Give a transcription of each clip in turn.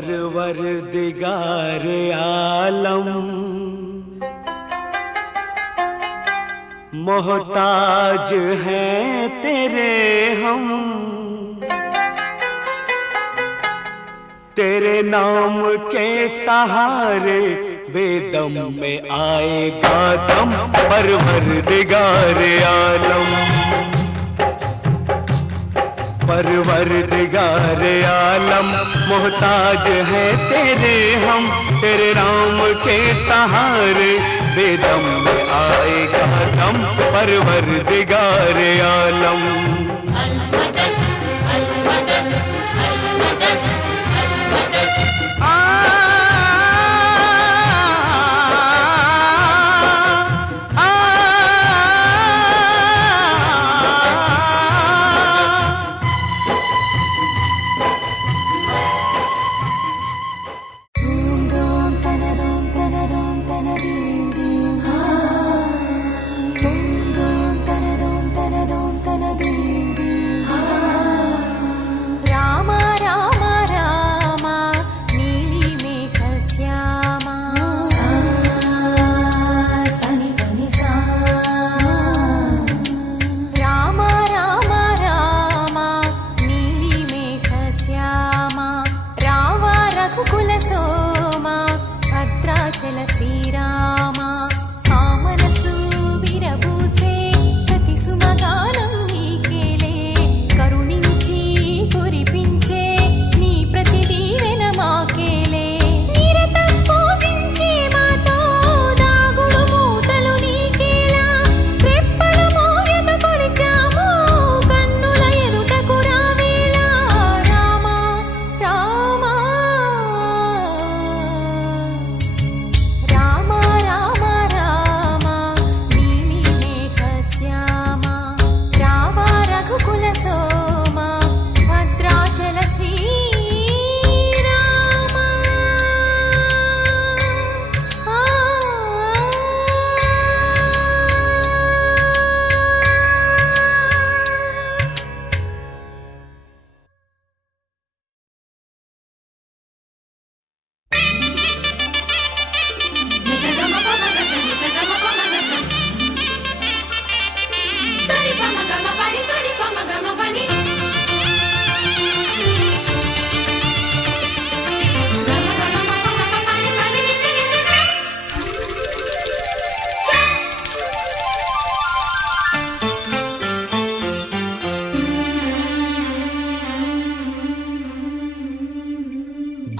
परवरदिगार आलम मोहताज हैं तेरे हम, तेरे नाम के सहारे बेदम में आएगा दम। परवरदिगार आलम परवरदिगार आलम मोहताज है तेरे हम, तेरे नाम के सहारे बेदम में आएगा दम। परवरदिगार आलम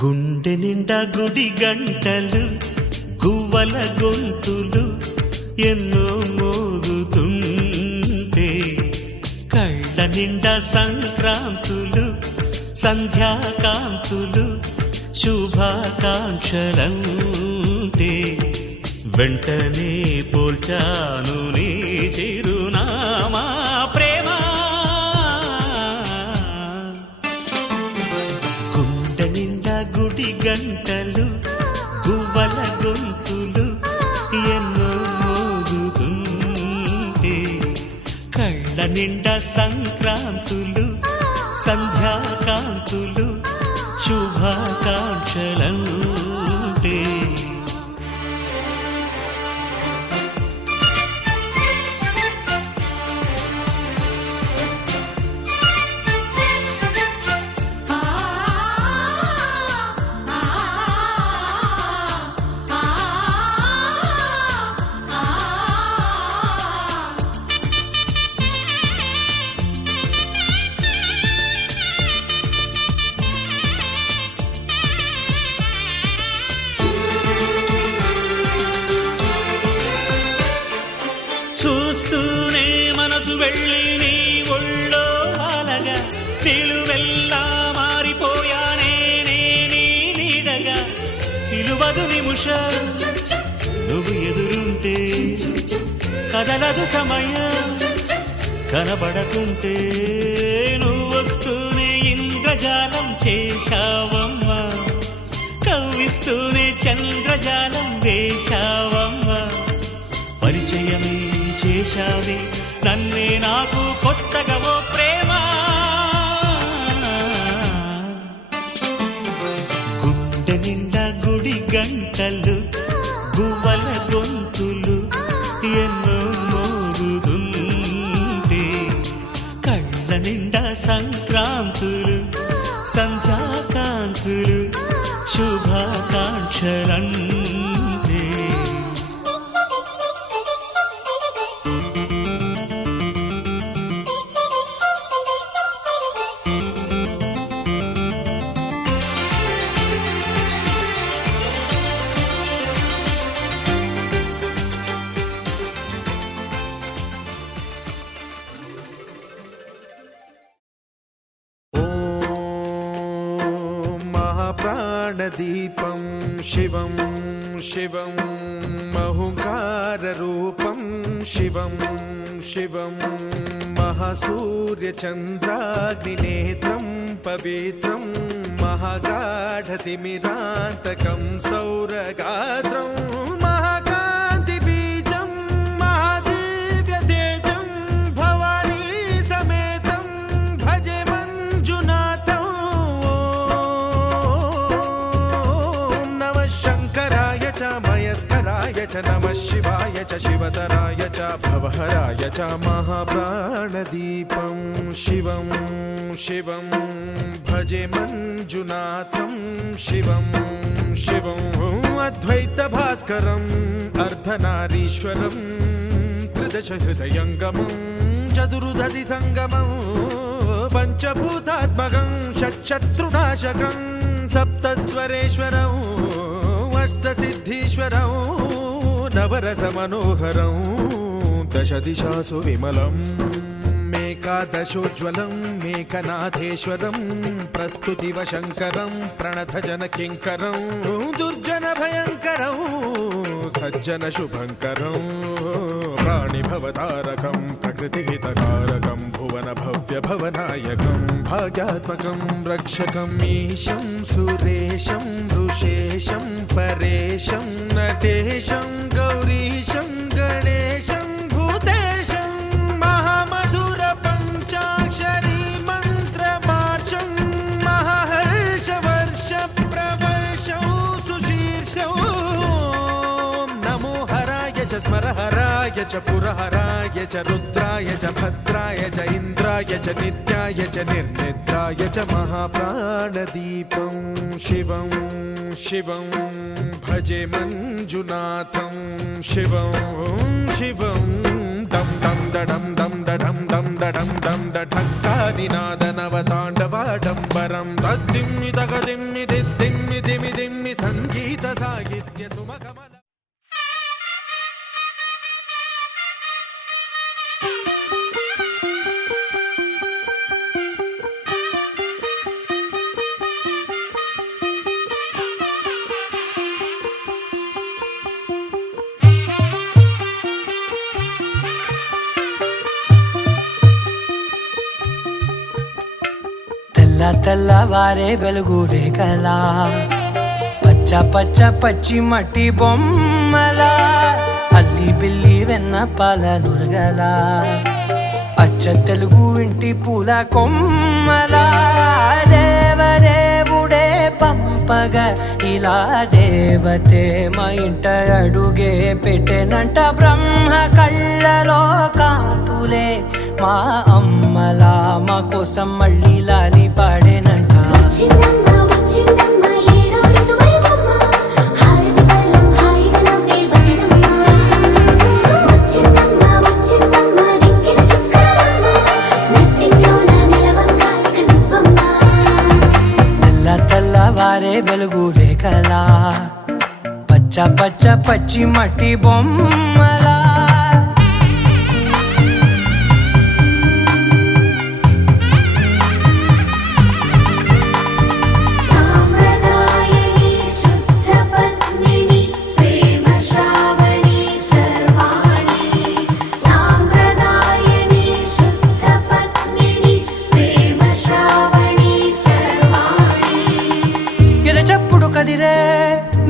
గుండె నిండా గుడి గంటలు గువ్వల గొంతులు ఎన్నో మోగుతుంటే, కళ్ళ నిండా సంక్రాంతులు సంధ్యాకాంతులు శుభాకాంక్షలంటే, వెంటనే పోల్చాను నీ చిరునామా ప్రేమ. గుండె నిండా గుడి గంటలు గువ్వల గొంతులు ఎన్నో మోగుతుంటే, కళ్ళ నిండా సంక్రాంతులు సంధ్యాకాంతులు శుభాకాంక్షలంటే. చూస్తూనే మనసు వెళ్ళి నీ ఒళ్ళో అలగా, నిలువెల్లా మారిపోయానే నీ నీడగా. నిలువదు నిమిషం నువ్వు ఎదురుంటే, కదలదు సమయం కనబడకుంటే. నువ్వు వస్తూనే ఇంద్రజాలం చేశావమ్మా, కవ్విస్తూనే చంద్రజాలం వేశావమ్మా. పరిచయమే చేశావే నన్నే నాకు కొత్తగా ఓ ప్రేమ. సంక్రాంతులు సంధ్యాకాంతులు శుభాకాంక్షలంటే प्राणदीपं शिवं शिवं महुकाररूपं शिवं शिवं महासूर्यचन्द्राग्निनेत्रं पवित्रं महागाढतिमिरान्तकं सौरगात्रं महाकान्तिबीजं महादिव्यतेजं भवानी समेतं भजे मञ्जुनाथं मयस्कराय च नमः शिवाय च शिवतराय च भवहराय च महाप्राणदीपं शिवं शिवं भजे मञ्जुनाथं शिवं शिवं अद्वैतभास्करम् अर्धनारीश्वरं त्रिदशहृदयङ्गमं चतुर्दधिसङ्गमं पञ्चभूतात्मकं षट्शत्रुनाशकं सप्तस्वरेश्वरं अष्टसिद्धीश्वरं नवरसमनोहरं दशदिशासु विमलं मेकादशोज्ज्वलं मेकनाथेश्वरं प्रस्तुतिवशङ्करं प्रणतजनकिङ्करं दुर्जनभयङ्करं सज्जनशुभङ्करं प्राणिभवतारकं प्रकृतिहितकारकं भुवनभव्यभवनायकं भाग्यात्मकं रक्षकं ईशं सुरेशं ऋषेशं परेशं नटेशं गौरीशं गणेशं भूतेशं महामधुर पञ्चाक्षरी मन्त्रमार्चं महाहर्षवर्ष प्रवर्षं सुशीर्षं नमो हराय च स्मरहराय च पुरहराय च रुद्राय च भद्राय च इन्द्राय च नित्याय च निर्निद्राय च महाप्राणदीपं शिवं शिवं भजे मञ्जुनाथं शिवं शिवं दं दं दडं दं दडं दं दडं दं दढक्कानिनादनवताण्डवाडम्बरं तद्दिम्मि तगदिम्मि दिद्दिम्मि दिमि दिम्मि सङ्गीतसाहित्य सुमकमल తెల్లవారే వెలుగు రేఖలా పచ్చ పచ్చ పచ్చి మట్టి బొమ్మలా అల్లి బిల్లి వెన్న పాల నురగలా అచ్చ తెలుగు ఇంటి పూల కొమ్మలా దేవదేవుడే పంపగా ఇలా దేవతే మా ఇంట అడుగే పెట్టెనంట బ్రహ్మ కళ్ళలో కాంతులే మా అమ్మలా మా కోసం మళ్ళీ లాలి పాడేనంట తెల్లవారే వెలుగు రేఖలా పచ్చ పచ్చ పచ్చి మట్టి బొమ్మలా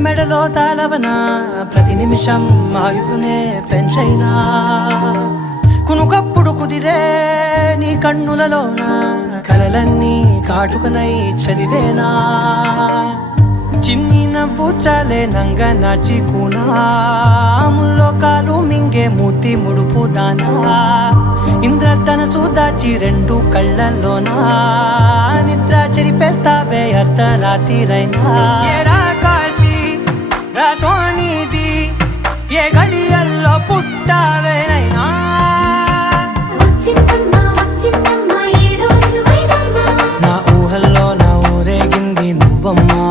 మెడలో తాళవన ప్రతి నిమిషం ఆయుధునే పెంచైనా కునుకప్పుడు కుదిరే నీ కన్నులలోన కలలన్నీ కాటుకనై చదివేనా చిన్ని నవ్వు చాలే నంగ నాచి ముల్లోకాలు మింగే మూతి ముడుపు దానా ఇంద్రధనసు దాచి రెండు కళ్ళల్లోనా నిద్ర చెరిపేస్తావే అర్ధరాత్రిరైనా ఏరా కాశీ రా సోనిది ఏ గడియల్లో పుట్టావేనైనా నా ఊహల్లో నా ఊరేగింది నువ్వమ్మా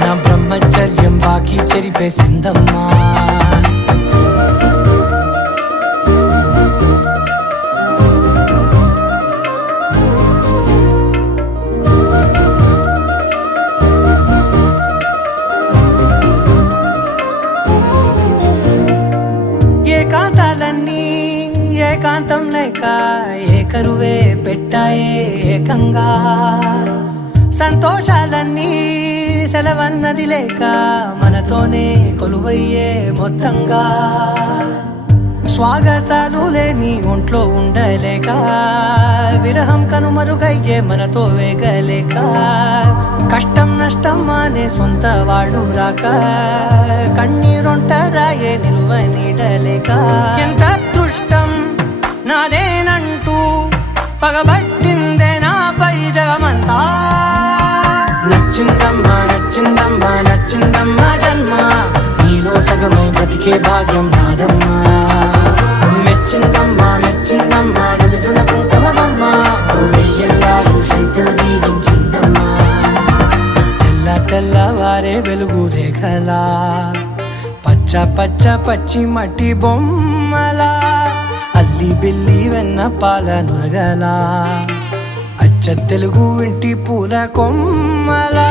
నా బ్రహ్మచర్యం బాకీ చెరిపేసిందమ్మా ఏకాంతాలన్నీ ఏకాంతం లేక ఏకరువే పెట్టాయే ఏకంగా సంతోషాలన్నీ సెలవన్నది లేక మనతోనే కొలువయ్యే మొత్తంగా స్వాగతాలు లేని ఒంట్లో ఉండలేక విరహం కనుమరుగయ్యే మనతో వేగలేక కష్టం నష్టం అనే సొంత వాళ్ళు రాక కన్నీరొంటరాయే నిలువ నీడలేక ఎంత అదృష్టం నాదేనంటూ పగబట్టిందే నాపై జగమంతా నచ్చిందమ్మా నచ్చిందమ్మా నచ్చిందమ్మా జన్మ నీలో సగమై బతికే భాగ్యం నాదమ్మా మెచ్చిందమ్మా మెచ్చిందమ్మా నిలుచున కుంకుమమ్మా వెయ్యల్లాలు శంకులు దీవించిందమ్మా తెల్ల తెల్లవారే వెలుగు రేఖలా పచ్చ పచ్చ పచ్చి మట్టి బొమ్మలా అల్లి బిల్లి వెన్న పాల నురగలా అచ్చ తెలుగు ఇంటి పూల కొమ్మలా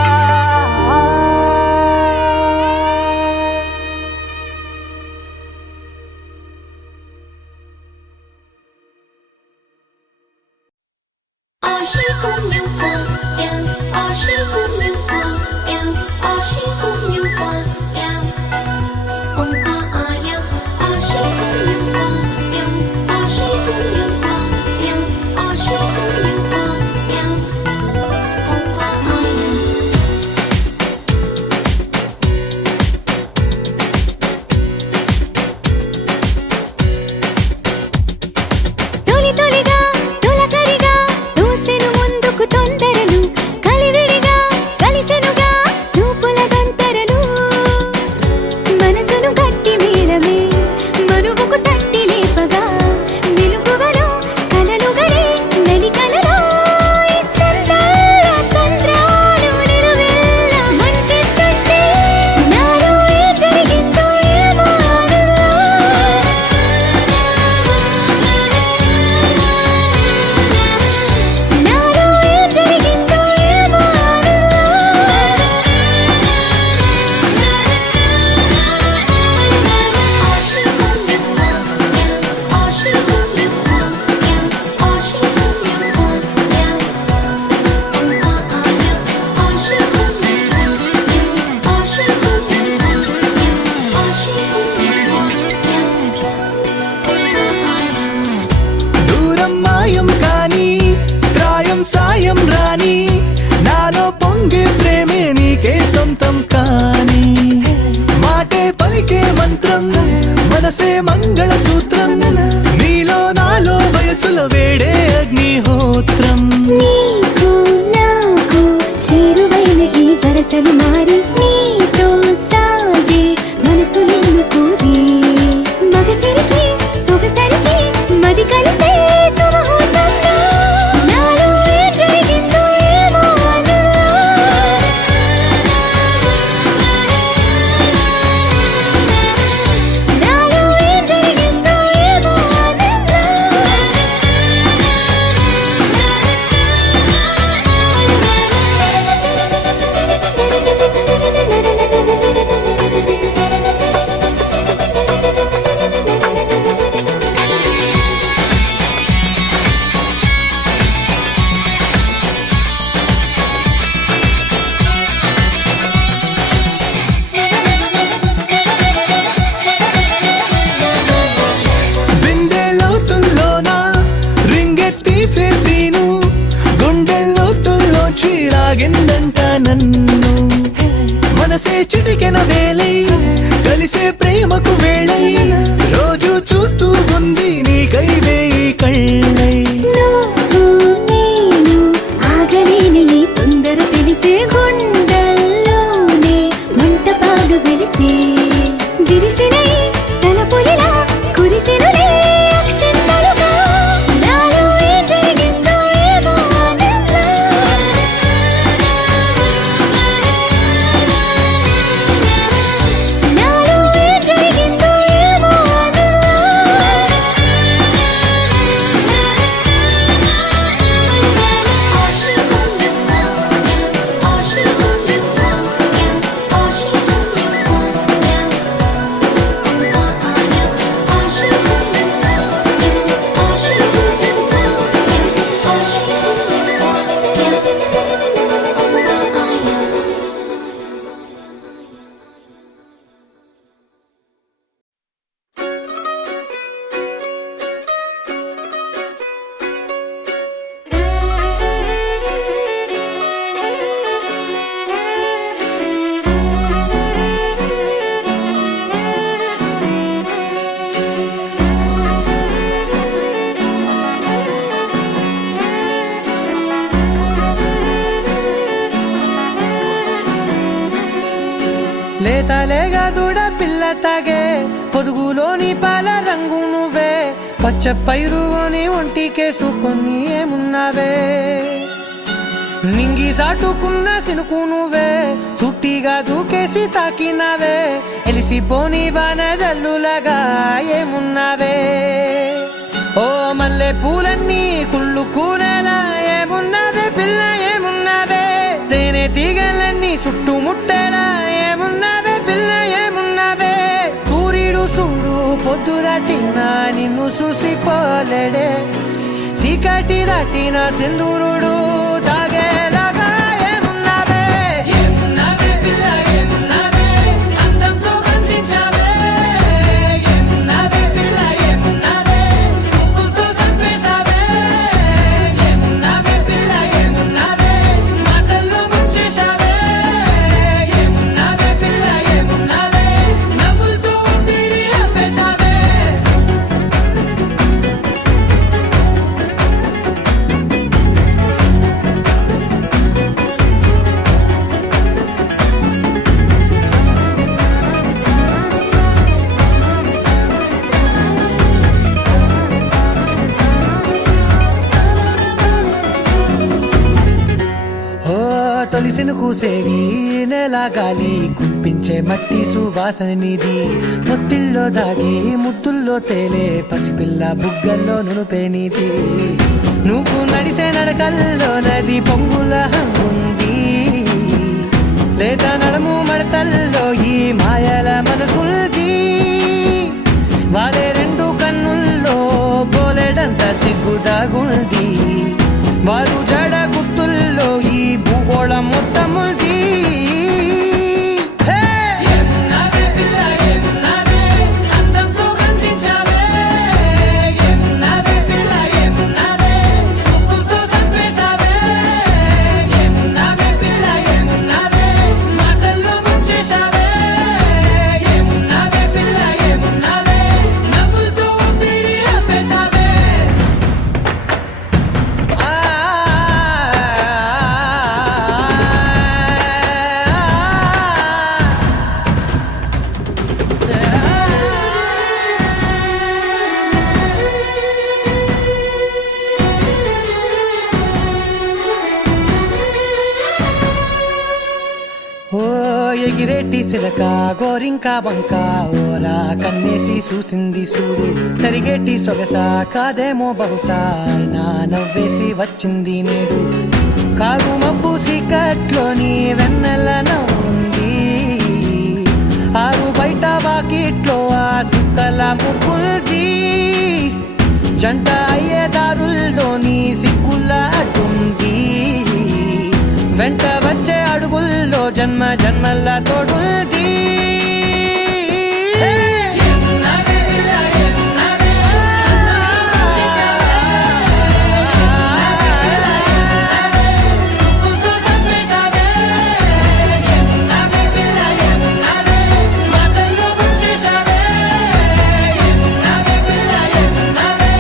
మనసే మంగళ సూత్రం నీలో నాలో వయసుల వేడే అగ్నిహోత్రం నీకు నాకు చేరువైన ఈ వరసలు మారి నీతో సాగే మనసు నిన్ను కోరి మగసరికి సొగసరికి మది కలిసే సుముహూర్తంలో నాలో ఏం జరిగిందో ఏమో ఆనందం నాలో ఏం జరిగిందో ఏమో ఆనందం తాగే పొదుగులోని పాల రంగు నువ్వే పచ్చ పైరు అని ఒంటికేసుకొని ఏమున్నావే నింగి సాటుకున్న సినుకు నువ్వే చుట్టిగా దూకేసి తాకినావే ఎలిసిపోని వాన జల్లులగా ఏమున్నావే ఓ మల్లె పూలన్నీ కుళ్ళు కూరలా ఏమున్నావే పిల్ల ఏమున్నావే తేనె తీగలన్నీ చుట్టుముట్టేలా ఏమున్నావే పిల్ల ఏమున్నావే సూర్యుడు చూడు పొద్దురాటిన నిన్ను చూసిపోలేడే చీకటి దాటిన సింధూరుడు దాగేలాగా ఏమున్నావే ఏమున్నావే పిల్ల ఏమున్నావే అందంతో కనిపించావే ఏమున్నావే పిల్ల ఏమున్నావే సుక్కుతో చంపేశావే ఏమున్నావే పిల్ల ఏమున్నావే మాటల్లో ముంచేశావే ఏమున్నావే పిల్ల ఏమున్నావే నవ్వులతో ఊపిరి ఆపేశావే తొలిసిన కూసేగి నెల గాలి కుప్పించే మట్టి సువాసన నిధి ముత్తిల్లో దాగి ముత్తుల్లో తేలే పసిపిల్ల బుగ్గల్లో నునుపే నీది నువ్వు నడిసే నడకల్లో నది పొంగుల హంగుంది లేదా నడుము మడతల్లో ఈ మాయల మనసుల్ది వారే రెండు కన్నుల్లో పోలేడంత సిగ్గుదాగుంది వారు జడ గుర్తుల్లో ఈ భూగోళం మొత్తముల్ది ఏమున్నావే పిల్ల ఏమున్నావే అందంతో కనిపించావే ఏమున్నావే పిల్ల ఏమున్నావే సుక్కుతో చంపేశావే ఏమున్నావే పిల్ల ఏమున్నావే మాటల్లో ముంచేశావే ఏమున్నావే పిల్ల ఏమున్నావే నవ్వులతో ఊపిరి ఆపేశావే ఓ ఎగిరేటి సిలక గోరింక వంక ఓరా కన్నేసి చూసింది చూడు తరిగేటి సొగస కాదేమో బహుశా అయినా నవ్వేసి వచ్చింది నేడు కారు మబ్బు సీకట్లోని వెన్నెల నవ్వుంది ఆరు బయట వాకిట్లో ఆ సుక్కల ముగ్గుల్ది జంట అయ్యే దారుల్లోని సిగ్గుల అడ్డుంది వెంట వచ్చే అడుగుల్లో జన్మ జన్మల తోడుల్ది ఏమున్నావే పిల్ల ఏమున్నావే సుక్కుతో చంపేశావే ఏమున్నావే పిల్ల ఏమున్నావే మాటల్లో ముంచేశావే ఏమున్నావే పిల్ల ఏమున్నావే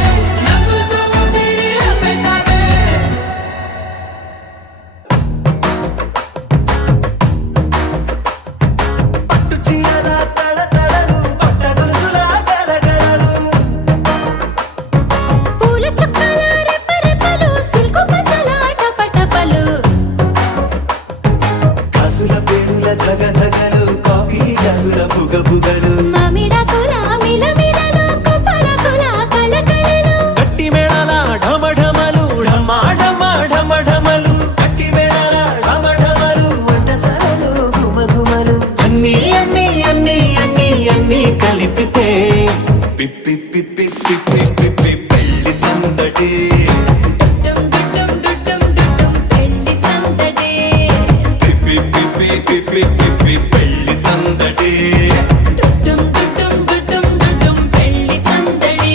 నవ్వులతో ఊపిరి ఆపేశావే పూల చుక్కల రెప్పరెప్పలు సిల్కు పంచల టపటపలు కాసుల పేరుల ధగధగలు కాఫీ గ్లాసుల బుగబుగలు మామిడాకుల మిలమిలలు కొబ్బరాకుల కళకళలు గట్టి మేళాల ఢమఢమలు ఢమాఢమలు గట్టి మేళాల ఢమఢమలు వంటసాలలు గుమగుమలు అన్నీ అన్నీ అన్నీ అన్నీ అన్నీ కలిపితే పిప్పి పిప్పి పిప్పి పిప్పి పెళ్లి సందడి డుమ్ డుమ్ డుమ్ డుమ్ పెళ్లి సందడి పిప్పి పిప్పి పిప్పి పిప్పి పెళ్లి సందడి డుమ్ డుమ్ డుమ్ డుమ్ పెళ్లి సందడి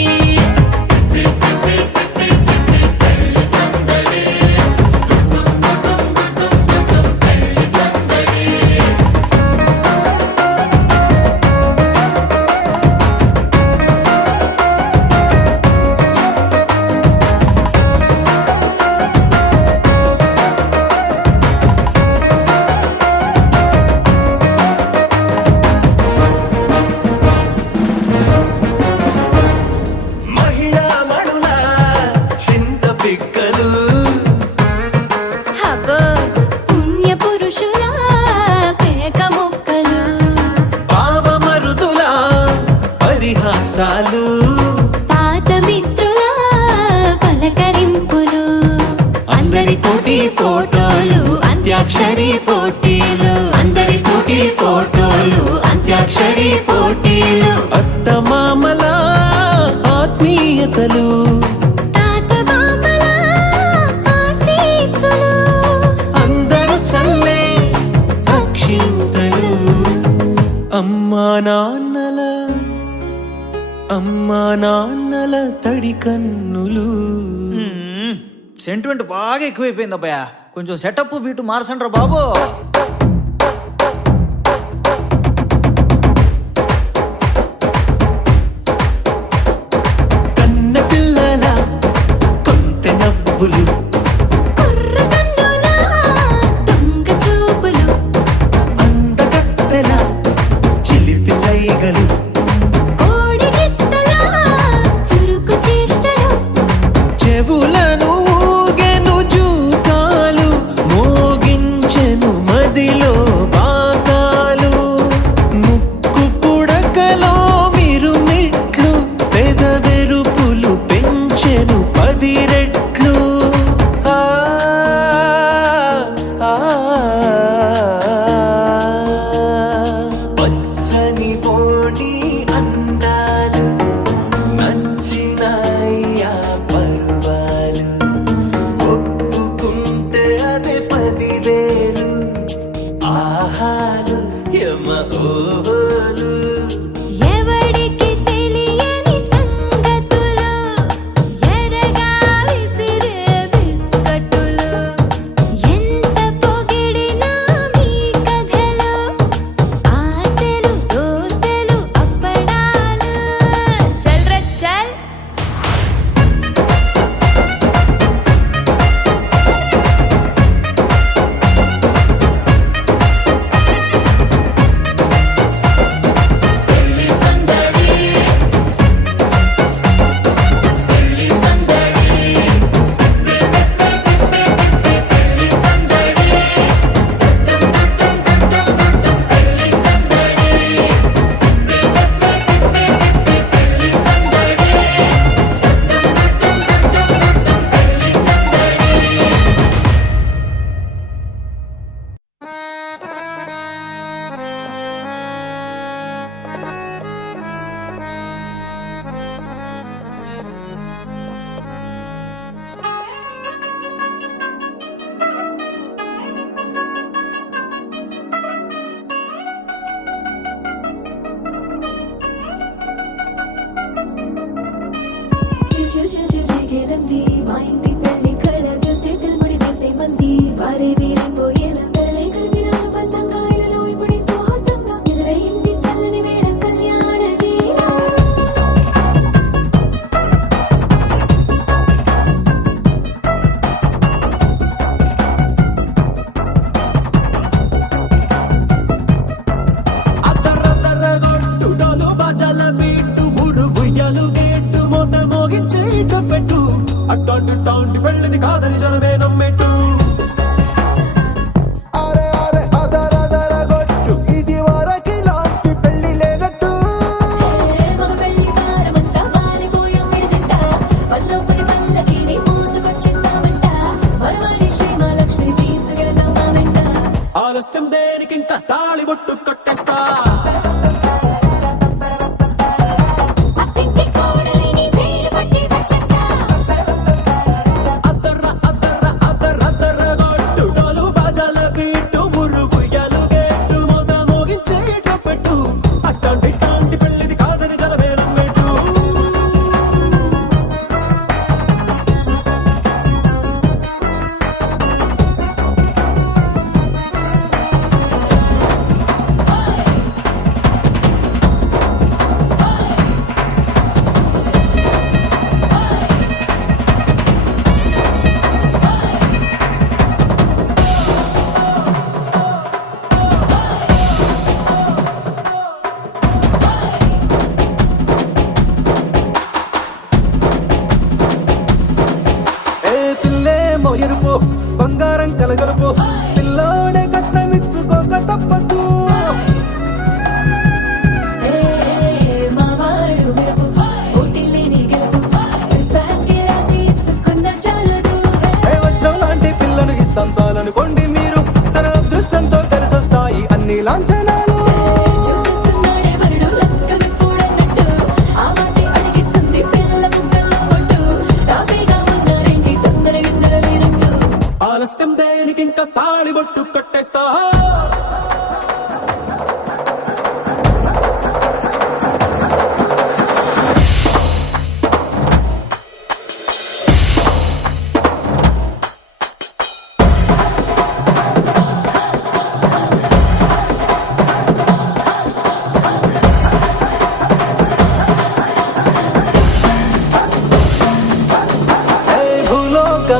పిప్పి పిప్పి పిప్పి పిప్పి పెళ్లి సందడి డుమ్ డుమ్ డుమ్ పెళ్లి సందడి ఫోటోలు అంత్యాక్షరి పోటీలు అందరి తోటి ఫోటోలు అంత్యాక్షరి పోటీలు అత్తమామల ఆత్మీయతలు తాత బామ్మల ఆశీస్సులు అందరూ చల్లే అక్షింతలు అమ్మా నాన్నల తడి కన్నులు. సెంటిమెంట్ బాగా ఎక్కువైపోయింది అబ్బాయా, కొంచెం సెటప్ బీటు మార్చండ్రా బాబు. కన్న పిల్లల కొంటె నవ్వులు కుర్ర కన్నుల దొంగ చూపులు అందగత్తెల చిలిపి సైగలు కోడి గిత్తల చురుకు చేష్టలు చెవులను ఊగెను జూకాలు మోగించెను మదిలో బాకాలు ముక్కు పుడకలో మిరుమిట్లు పెదవెరుపులు పెంచెను 10 రెట్లు ఆ, ఆ, పచ్చని పోనీ అందాలు నచ్చినాయ్యా పర్వాలు ఒప్పుకుంటే అదే 10,000 ఆహాలు యమ ఓహోలు ఎవడికి తెలియని సంగతులు ఎరగా విసిరే బిస్కట్టులు ఎంత పొగిడినా మీ కథలు ఆశలు దోసెలు అప్పడాలు చల్ రే చల్ పెళ్లి సందడి పెళ్లి సందడి పెళ్లి సందడి పెళ్లి సందడి పెళ్లి సందడి పెళ్లి సందడి చిల్ చిల్ చిల్ చిల్ చిగేలంది మా ఇంటి పెళ్లి కళగా చేతులు ముడి వేసే మంది వారే వీరిపోయేలా తలలే కలిపినారు పంచంగా ఇలలో ఇప్పుడే సౌహార్దంగా ఎదురైంది చల్లని వేళ కళ్యాణ వేళ అద్దరద్దరగొట్టుడోలు బాజాల బీటు ఊరు ఉయ్యాలు గేట్టు మోత మోగించే పెట్టు అట్టాంటి టాంటి పెళ్ళిది కాదని జనమే నమ్మెట్టు అరే అరే అదరదరగొట్టు ఇది వరకి లాంటి పెళ్లి లేనట్టు మగ పెళ్లి వారమంతా వాలిపోయాం విడిదింట పల్లోపరి పల్లకిని మోసుకొచ్చేస్తామంట మరవాడి శ్రీమహాలక్ష్మిని తీసుకెళ్దాం మా వెంట ఆలస్యం దేనికింకా తాళిబొట్టు కొట్టేస్తా అత్తింటి కోడలిని వేలు పట్టి వచ్చేస్తా అద్దరగొట్టుడోలు బాజాల బీటు ఊరు ఉయ్యాలు గేట్టు మోత మోగించే పెట్టు అట్టాంటి టాంటి పెళ్ళిది కాదని జనమే నమ్మెట్టు ఎరుపు బంగారం కలగలుపు పిల్లోడే కట్నమిచ్చుకోక తప్పదు మావాడు మెరుపు పోటీలేని గెలుపు రాసి ఇచ్చుకున్న చాలదు వచ్చం లాంటి పిల్లను ఇస్తాం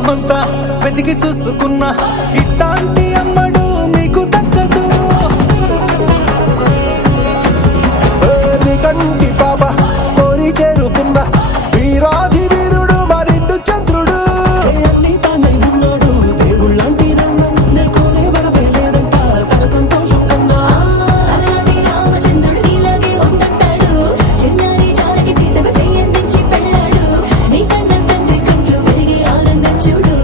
లోకమంతా వెతికి చూసుకున్నా ఇట్లాంటి అమ్మడు మీకు దక్కదు. కంటి పాప కోరి చేరుకున్న వీరాధి వీరుడు మరిండు చంద్రుడు. అన్ని తానే ఉన్నాడు దేవుళ్ళంటి రంగం నే కోరే వరవే లేదంట తన సంతోషం కన్నా. అలాంటి రామచంద్రుడు నీలాగే ఉండంటాడు. చిన్నారి జానకి సీతకు చెయ్యందించి పెళ్ళాడు. నీ కన్న తండ్రి కంట్లు వెలిగి ఆనందం చూడు.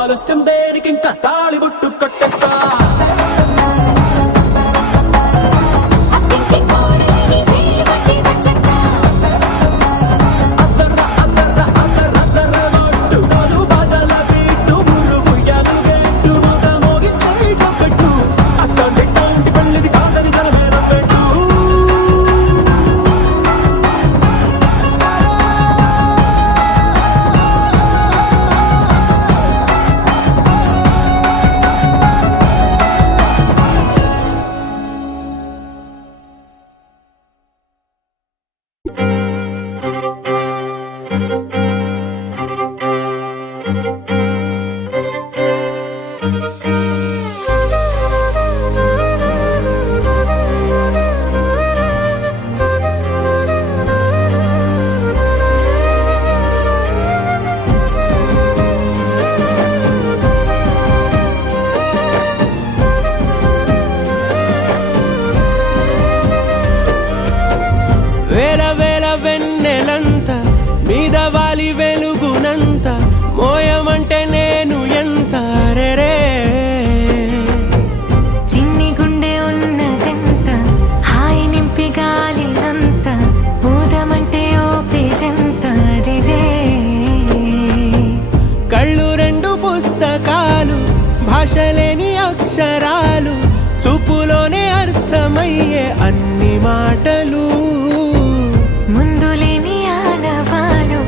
ఆలస్యం దేనికింకా తాళి బుట్టు కట్టేస్తా. అత్తింటి కోడలిని వేలు పట్టి వచ్చేస్తా. అద్దర్ర అద్దర్ర అద్దర్ర అద్దర్ర కొట్టు నాలు బాజాల బీటు బురుగు యాలు గెట్టు ముగ మోగించేట పెట్టు. అట్లాంటి పెళ్ళిది కాదని తన మేరం పెట్టు. వేల వేల వెన్నెలంత మీద వాలి వెలుగునంత మోయమంటే నేను ఎంత రే. చిన్ని గుండె ఉన్నదెంత హాయి నింపి గాలినంత ఊదమంటే ఓపిరెంత రే. కళ్ళు రెండు పుస్తకాలు భాషలేని అక్షరాలు చూపులోనే అర్థమయ్యే అన్ని మాటలు. ముందు లేని ఆనవాలు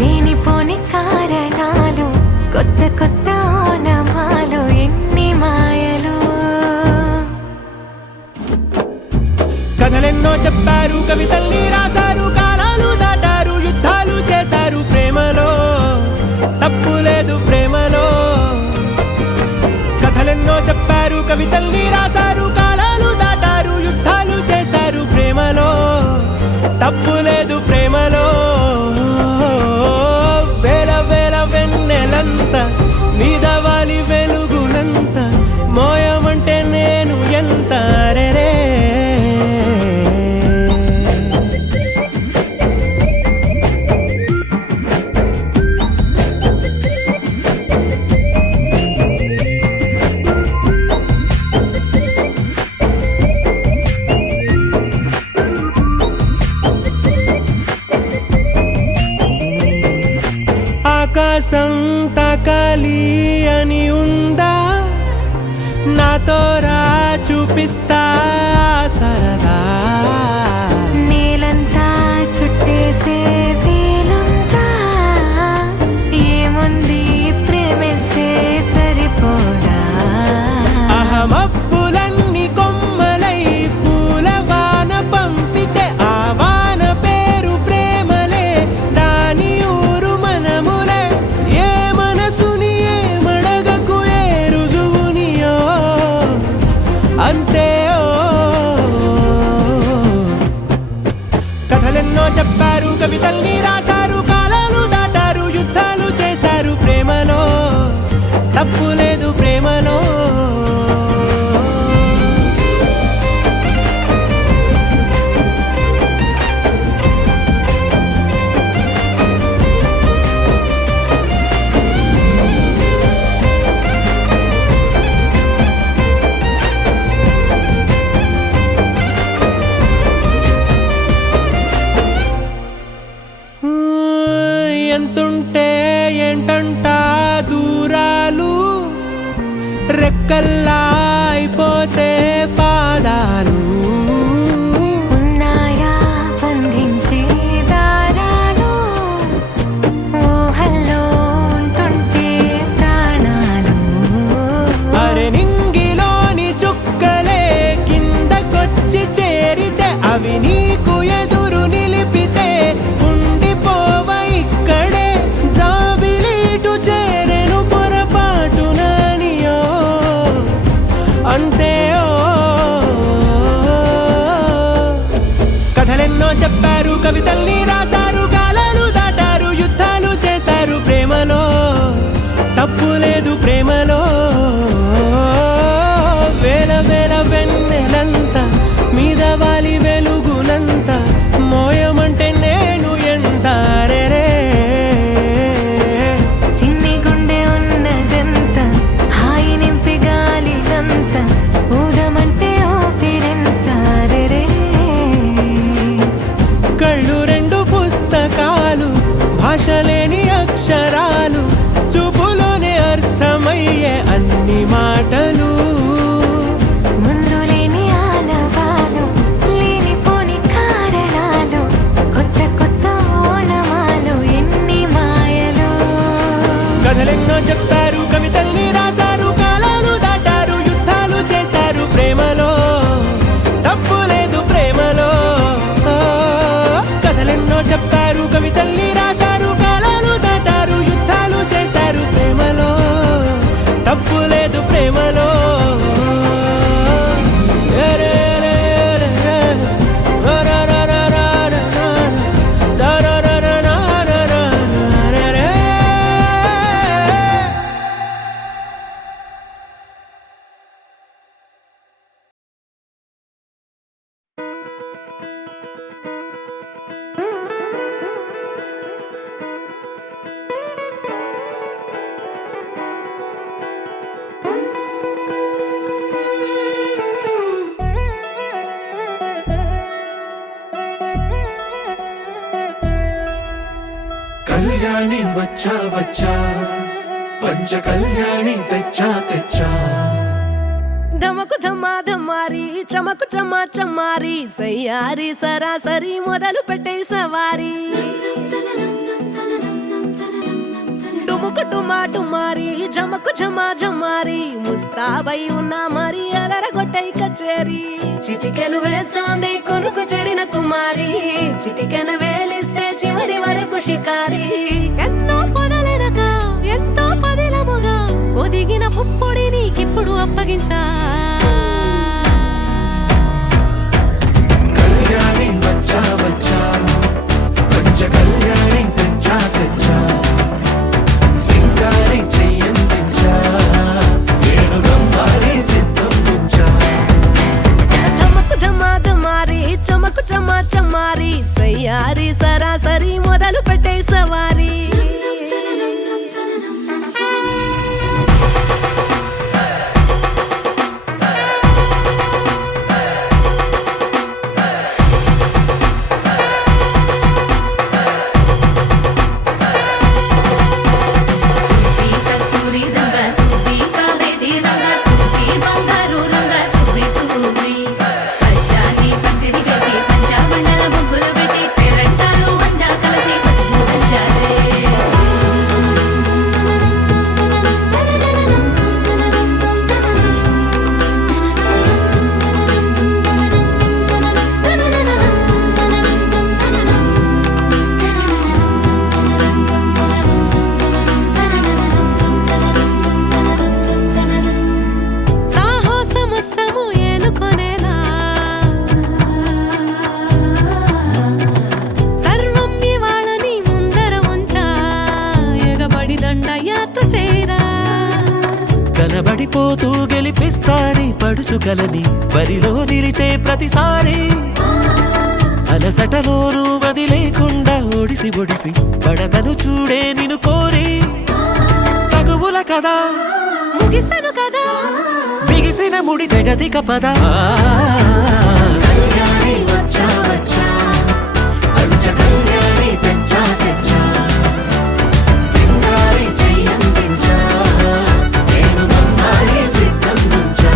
లేనిపోని కారణాలు కొత్త కొత్త ఓనమాలు ఎన్ని మాయలు. కథలెన్నో చెప్పారు కవితల్ని రాశారు కాలాలు దాటారు యుద్ధాలు చేశారు ప్రేమలో తప్పు లేదు ప్రేమలో. కథలెన్నో చెప్పారు కవితల్ని రాశారు కాలాలు దాటారు యుద్ధాలు చేశారు ప్రేమలో తప్పు లేదు ప్రేమలో. వేల వేల వెన్నెలంత మీద వాలి వెలుగునంత మోయమంటే నేను ఎంత రే. ఆకాశం తాకాలి అని ఉందా నాతో రా చూపిస్తా సరదా. నేలంతా చుట్టేసే వీలుందా ఏముంది ప్రేమిస్తే సరిపోదా. అహమప్పులన్నీ కొమ్మలై పూల వాన పంపితే ఆ వాన పేరు ప్రేమలే దాని ఊరు మనములే. ఏ మనసుని ఏ మడగకు ఏ రుజువునియో అంతే. కథలెన్నో చెప్పారు కవితల్ని రాశారు కాలాలు దాటారు యుద్ధాలు చేశారు ప్రేమలో తప్పు లేదు ప్రేమలో. ఎంతుంటే ఏంటంట దూరాలు రెక్కల్లా అయిపోతే పాదాలు. ఉన్నాయా బంధించే దారాలు ఊహల్లో ఉంటుంటే ప్రాణాలు. అరే నింగిలోని చుక్కలే కిందకొచ్చి చేరితే అవి నీకు ఎదురు నిలిపితే ఉండిపోవ ఇక్కడే జాబిలీటు చేరెను. కథలెన్నో చెప్పారు కవితల్ని రాశారు కాలాలు దాటారు యుద్ధాలు చేశారు ప్రేమలో తప్పు లేదు ప్రేమలో కథలెన్నో చెప్పారు కవితల్ని రాశారు కాలాలు దాటారు యుద్ధాలు చేశారు ప్రేమలో తప్పు లేదు ప్రేమలో కళ్యాణి వచ్చా వచ్చా పంచ కళ్యాణి తెచ్చా తెచ్చా ధమకు ధమ్మా ధమ్మారి చమకు చమ్మా చమ్మారి సయ్యారి సరాసరి మొదలు పెట్టే సవారి డుముకు డుమా డుమారి జమకు ఝమా ఝమారి ముస్తాబై ఉన్నా మరి అలరగొట్టై కచేరి చిటికెలు వేస్తోంది కొనుకు చెడిన కుమారి చిటికెను వేలిస్తే చివరి వరకు షికారి ఎన్నో పొదలెనక ఎంతో పదిలముగా ఒదిగిన పుప్పొడి నీకిప్పుడు అప్పగించా కళ్యాణి వచ్చా వచ్చా పంచ కళ్యాణి తెచ్చా తెచ్చా సింగారి చెయ్యందించా ఏడు గమ్మారి సిద్ధందించా ధమకు ధమా ధమారి చమకు చమ్మా చమ్మారి సయ్యారి సరాసరి మొదలు పెట్టే సవారి కనబడిపోతూ గెలిపిస్తాని పడుచుకలని బరిలో నిలిచే ప్రతిసారి అలసటలోనూ వదిలేకుండా ఒడిసి ఒడిసి పడతను చూడే నిన్ను కోరి తగువుల కదా ముగిసను కదా బిగిసిన ముడి తెగదిక పద కళ్యాణి వచ్చా వచ్చా పంచ కళ్యాణి తెచ్చా తెచ్చా సింగారి చెయ్యందించా ఏడు గమ్మారి సిద్ధందించా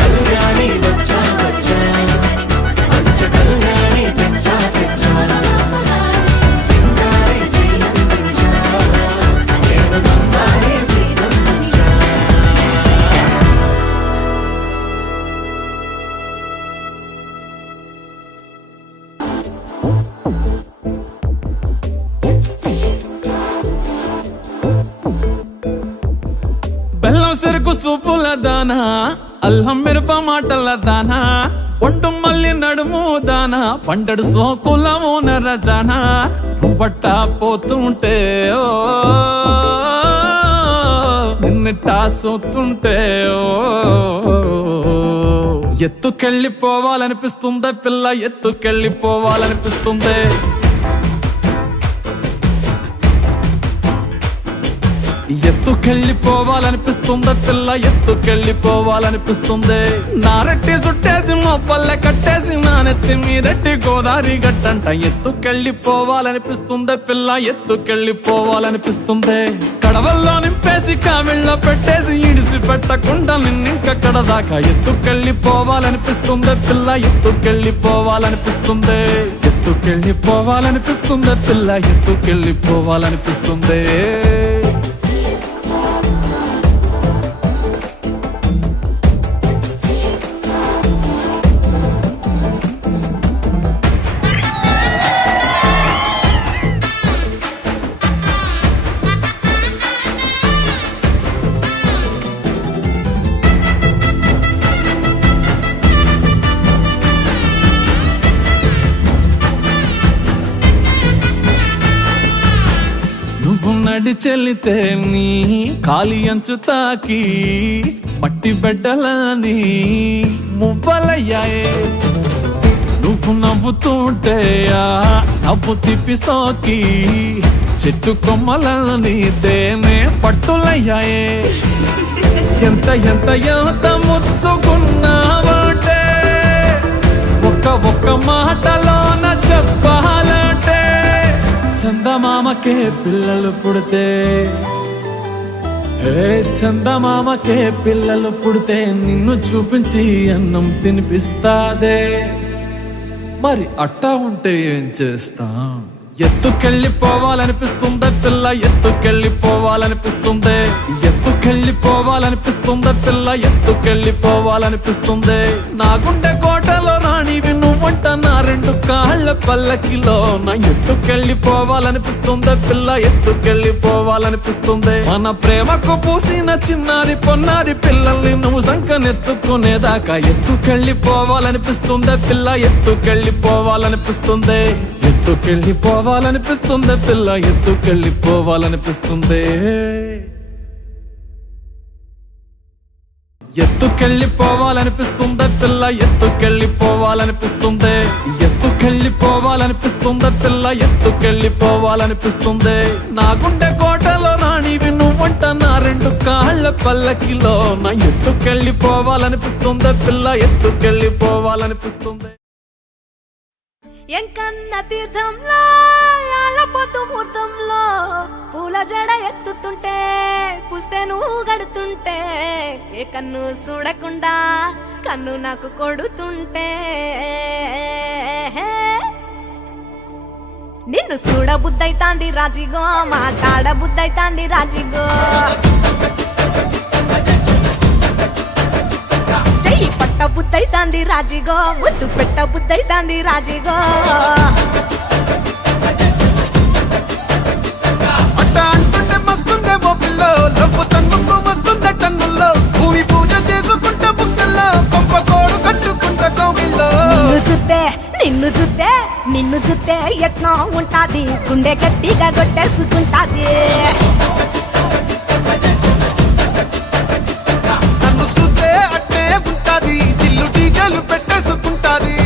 కళ్యాణి వచ్చా వచ్చా పంచ కళ్యాణి తెచ్చా తెచ్చా సింగారి చెయ్యందించా ఏడు గమ్మారి సిద్ధందించా బెల్లం సెరుకు సూపుల దానా అల్లం మిరప మాటల దానా ఒంటు మల్లి నడుము దానా పంటడు సోకులము నరజానా పట్ట పోతుంటే ఓ నిన్నటా సోతుంటే ఓ ఎత్తుకెళ్ళిపోవాలనిపిస్తుందే పిల్ల ఎత్తుకెళ్ళిపోవాలనిపిస్తుందే ఎత్తుకెళ్ళిపోవాలనిపిస్తుందే పిల్ల ఎత్తుకెళ్ళిపోవాలనిపిస్తుంది నారెట్టి చుట్టేసి మొప్పల్లె కట్టేసి నా నెత్తి మీదట్టి గోదావరి గట్టంట ఎత్తుకెళ్ళిపోవాలనిపిస్తుందే పిల్ల ఎత్తుకెళ్ళిపోవాలనిపిస్తుంది కడవల్లో నింపేసి కావిళ్ళలో పెట్టేసి ఇడిసి పెట్టకుండా నిన్నింకక్కడ దాకా ఎత్తుకెళ్ళిపోవాలనిపిస్తుందే పిల్ల ఎత్తుకెళ్ళిపోవాలనిపిస్తుంది ఎత్తుకెళ్ళిపోవాలనిపిస్తుందే పిల్ల ఎత్తుకెళ్ళిపోవాలనిపిస్తుంది నువ్వు నడిచెల్లితే నీ కాలి అంచు తాకి మట్టి బిడ్డలని మువ్వలయ్యాయే నువ్వు నవ్వుతుంటే ఆ నవ్వు తిప్పి సోకి చెట్టు కొమ్మలని తేనే పట్టులయ్యాయే ఎంత ఎంత ఎంత ముద్దుకున్నావంటే ఒక్క మాటలోన చెప్పాలంటే చందమామకే పిల్లలు పుడితే చందమామకే పిల్లలు పుడితే నిన్ను చూపించి అన్నం తినిపిస్తాదే మరి అట్టా ఉంటే ఏం చేస్తాం ఎత్తుకెళ్ళిపోవాలనిపిస్తుందే పిల్ల ఎత్తుకెళ్ళిపోవాలనిపిస్తుందే ఎత్తుకెళ్ళిపోవాలనిపిస్తుందే పిల్ల ఎత్తుకెళ్ళిపోవాలనిపిస్తుందే నా గుండె కోటలో రాణివి నువ్వంట నా రెండు కాళ్ళ పల్లకిలో నా ఎత్తుకెళ్ళిపోవాలనిపిస్తుందే పిల్ల ఎత్తుకెళ్ళిపోవాలనిపిస్తుంది మన ప్రేమకు పూసిన చిన్నారి పొన్నారి పిల్లల్ని నువ్వు సంకనెత్తుకునేదాకా ఎత్తుకెళ్ళిపోవాలనిపిస్తుందే పిల్ల ఎత్తుకెళ్ళిపోవాలనిపిస్తుంది ఎత్తుకెళ్ళిపోవాలనిపిస్తుంది పిల్ల ఎత్తుకెళ్ళిపోవాలనిపిస్తుంది ఎత్తుకెళ్ళిపోవాలనిపిస్తుంది పిల్ల ఎత్తుకెళ్ళిపోవాలనిపిస్తుంది ఎత్తుకెళ్ళిపోవాలనిపిస్తుంది పిల్ల ఎత్తుకెళ్ళిపోవాలనిపిస్తుంది నా గుండె కోటలో రాణివి నువ్వంట నా రెండు కాళ్ళ పల్లకిలో నా ఎత్తుకెళ్ళిపోవాలనిపిస్తుంది పిల్ల ఎత్తుకెళ్ళిపోవాలనిపిస్తుంది ఎంకన్న తీర్థంలో పొద్దు ముహూర్తంలో పూల జడ ఎత్తుతుంటే పుస్తే నువ్వు గడుతుంటే ఏ కన్ను చూడకుండా కన్ను నాకు కొడుతుంటే నిన్ను చూడ బుద్ధైతాంది రాజిగో మాట్లాడ బుద్ధైతాంది రాజిగో చెయ్యి పట్ట బుద్ధైతాంది రాజిగో ముద్దు పెట్ట బుద్ధైతాంది రాజిగో అట్ట అంటుంటే మస్తుందేమో పిల్లో లవ్వు తన్నుకు వస్తుందే టన్నుల్లో భూమి పూజ చేసుకుంటే బుక్కల్లో కొంప కోడు కట్టుకుంటే కోగిల్లో నిన్ను చూస్తే ఎట్లా ఉంటాది గుండె గట్టిగా కొట్టేసుకుంటాది నన్ను చూస్తే అట్టే ఉంటాది దిల్లు డీజలు పెట్టేసుకుంటాది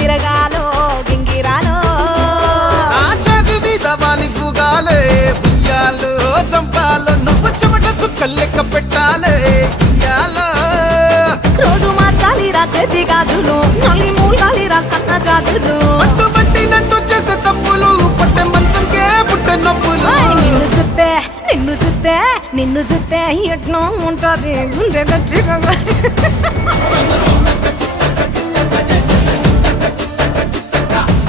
తిరగాలో గింగిరాలో నా చేతి మీద వాలి పుగాలే ఉయ్యాలో చంపాలో నువ్వు చెమట చుక్కలు లెక్క పెట్టాలే ఇయ్యాలో రోజు మార్చాలి రా చేతి గాజులు నల్లి మూలాలి రా సన్న జాజులు పట్టు పట్టినట్టు చేసే తప్పులు పట్టే మంచంకే పుట్టే నొప్పులు నిన్ను చూస్తే ఎట్లా ఉంటది గుండె గట్టిగా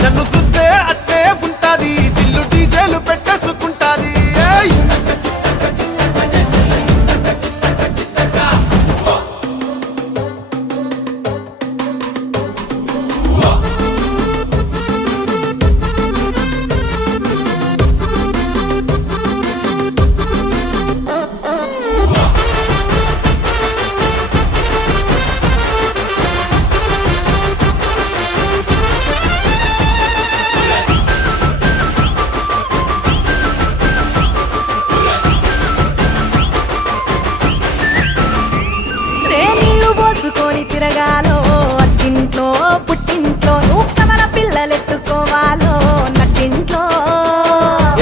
నన్ను చూస్తే అట్టే ఉంటాది దిల్లు డీజేలు పెట్టేసుకుంటాది తిరగాలో అట్టింట్లో పుట్టింట్లో నువ్వు కవల పిల్లలెత్తుకోవాలో నట్టింట్లో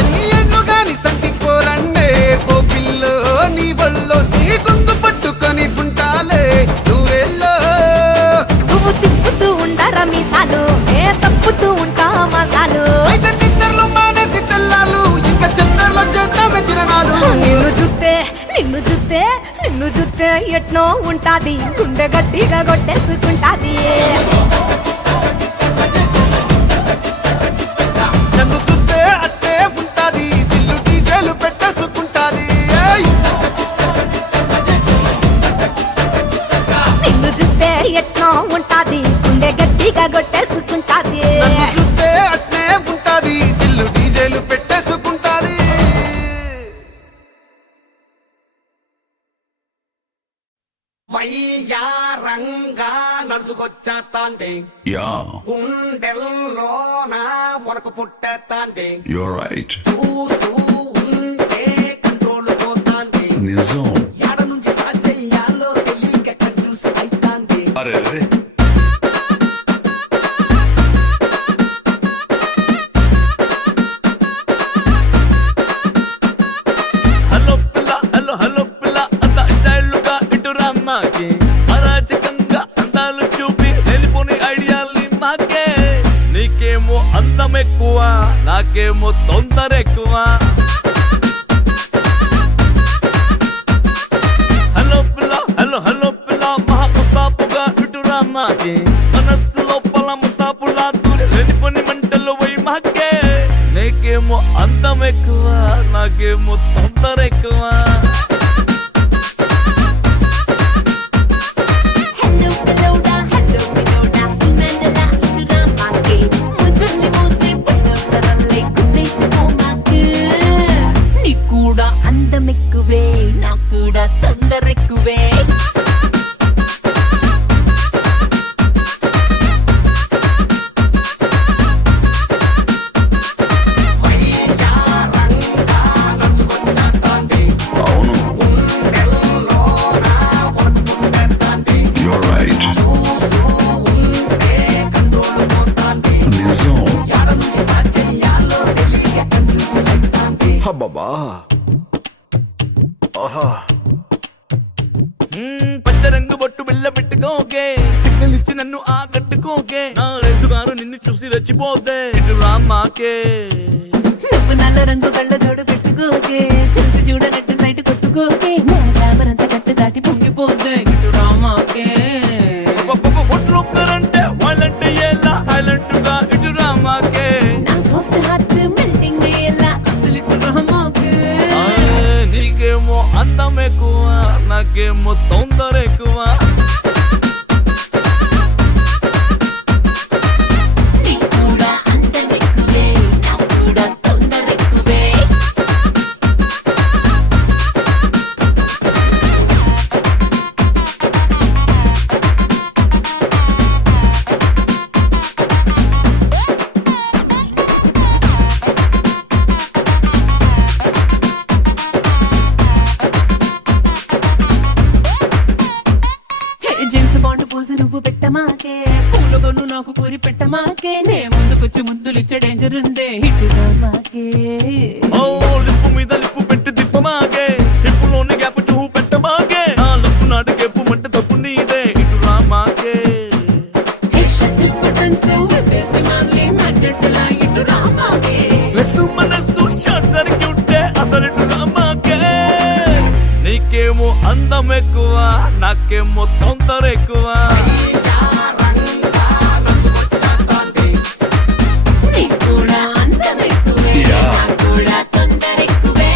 ఎన్ని ఎన్ను గాని సంటిపోరండే ఓ పిల్లో నీ వల్లో నీ గొంతు పట్టుకొని ఉంటాలే దూరెల్లో నువ్వు తిప్పుతూ ఉండరా మీసాలు ఏ తప్పుతూ ఉంటా మసాలు అయితే నిద్రలో మానేసి తెల్లాలు ఇంకా చందర్లో చేద్దామే తిరణాలు నిన్ను చూస్తే ఎట్నో ఉంటాది గుండె గట్టిగా కొట్టేసుకుంటాది పుట్టేస్తాంది గుండెల్లో నా వరకు పుట్టేస్తాంది చూస్తూ ఉంటే కంట్రోల్ పోతాంది ఎడ నుంచి స్టార్ట్ చెయ్యాలో తెలియక కన్ఫ్యూజ్ అయితాంది హలో పిల్ల హలో హలో పిల్ల అంత స్టైల్గా ఇటు రమ్మాకి అరాచకంగా అందాలు చూపి వెళ్ళిపోని ఐడియాల్ని మాకే నీకేమో అందం ఎక్కువ నాకేమో తొందర ఎక్కువ హలో పిల్ల హలో హలో పిల్ల మహాపుస్తాపుగా ఇటు రమ్మాకి మనస్సు లోపల ముస్తాపులా దూరి వెళ్ళిపోని మంటలు పోయి మాకే నీకేమో అందం ఎక్కువ నాకేమో తొందర ఎక్కువ హలో పిల్లోడా ఇమెనలా ఇటు రామాకే ముద్దుల్ని మోసే పుట్టసరల్లే కుట్టేసిపోమాకే నీ కూడా అందం ఎక్కువే నాకు కూడా తొందర ఎక్కువే పచ్చరంగు బొట్టు బిల్ల పెట్టుకోకే సిగ్నల్ ఇచ్చి నన్ను ఆకట్టుకోకే నా రేసుగారు నిన్ను చూసి రెచ్చిపోతే ఇటు రామాకే నువ్వు నల్ల రంగు కళ్ళ జోడు పెట్టుకోకే చూసి చూడనట్టు సైట్ కొట్టుకోకే నా గ్లామరంతా కట్టు దాటి పొంగిపోతే ఇటు రామాకే ఒట్లు కరంటే వాళ్ళంటే ఎలా సైలెంట్ గా ఇటు రామాకే నా సాఫ్ట్ హార్ట్ మెల్టింగ్ అయ్యేలా అసలు ఇటు రామాకే నీకేమో అందం ఎక్కువ నాకేమో తొందర ఎక్కువ నీ కూడా అందం ఎక్కువే నాకు కూడా తొందర ఎక్కువే జేమ్స్ బాండ్ పోజు నువ్వు పెట్టమాకే పూలగొన్ను నాకు కూరి పెట్టమాకే నే ముందుకొచ్చి ముద్దులు ఇచ్చే డేంజర్ ఉందే ఇటు రామాకే ఓ లిప్పు మీద లిప్పు పెట్టి తిప్పమాగే లిప్పులోని గ్యాప్ చూపు పెట్టమాగే నా లప్పు నాటి గెప్పు మంట తప్పు నీదే ఇటు రామాకే హే షటిల్ బటన్స్ విప్పేసి మళ్ళీ మ్యాగ్నెట్ లా ఇటు రామాకే డ్రెస్సు మనస్సు షార్ట్ సర్క్యూట్ అసలు ఇటు రామాకే నీకేమో అందం ఎక్కువ నాకేమో తొందర ఎక్కువ నీ కూడా అందం ఎక్కువే నాకు కూడా తొందర ఎక్కువే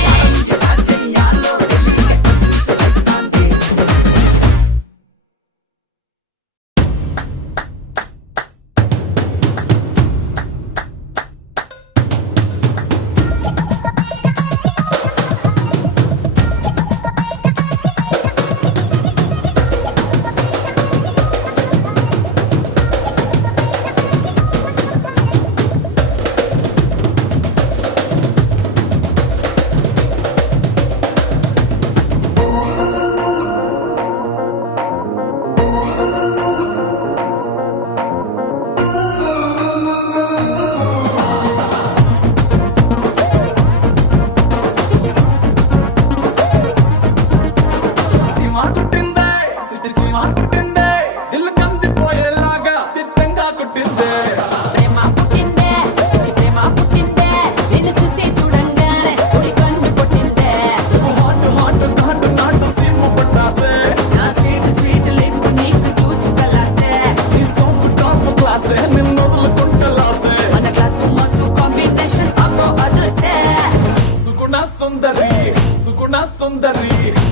సుందరి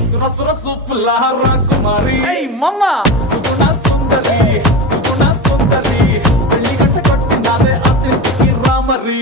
సురసుర సూపులా రాకుమారి మమ్మ సుగుణ సుందరి సుగుణ సుందరి పెళ్లి గట్ట కొట్టినాదే అతిథికి రామరి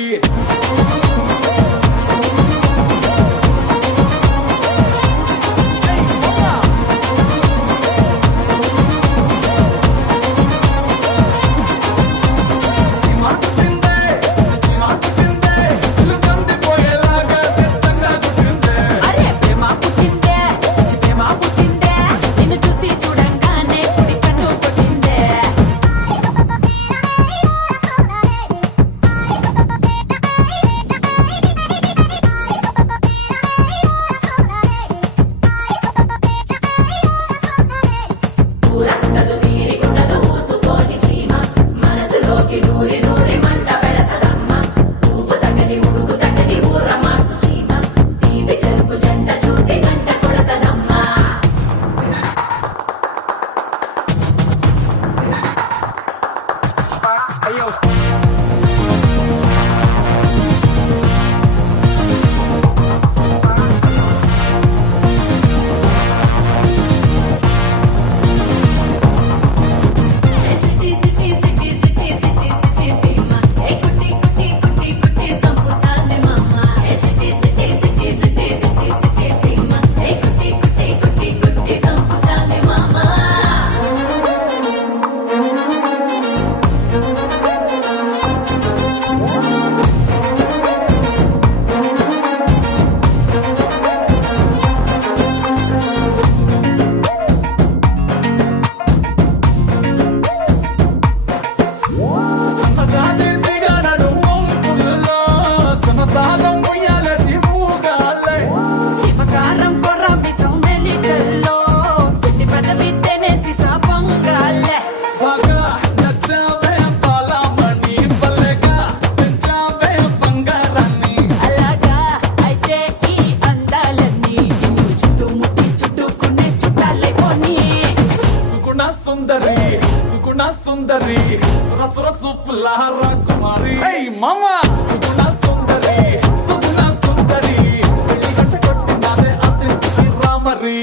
సిటీ సిటీ సిటీ సిటీ సిటీ సిటీ సీమ ఏ కుట్టి కుట్టి కుట్టి కుట్టి సంపుతాంది మామ ఏ సిటీ సిటీ సిటీ సిటీ సిటీ సిటీ సీమ ఏ కుట్టి కుట్టి కుట్టి కుట్టి సంపుతాంది మామ సన్నజాజి దిగనడు వంపుల్లో సన్నదాగం ఉయ్యాలేసి మూగాలే శివకారం కొర్రమి సౌమెలికల్లో సిట్టి పదవి తెనేసి సాపంగాలే బాగా నచ్చావే బాలమణి పల్లెగా పెంచావే బంగారాన్ని అలాగా అయితే ఈ అందాలన్నీ నిన్ను చుట్టుముట్టి చుట్టుకునే చుట్టాలే పోనీ సుగుణ సుందరి సుర సుర సుప్పుల రాకుమారి ఏయ్ మామా సుగుణ సుందరి పెళ్లి గంట కొట్టినాదే అతి రామరి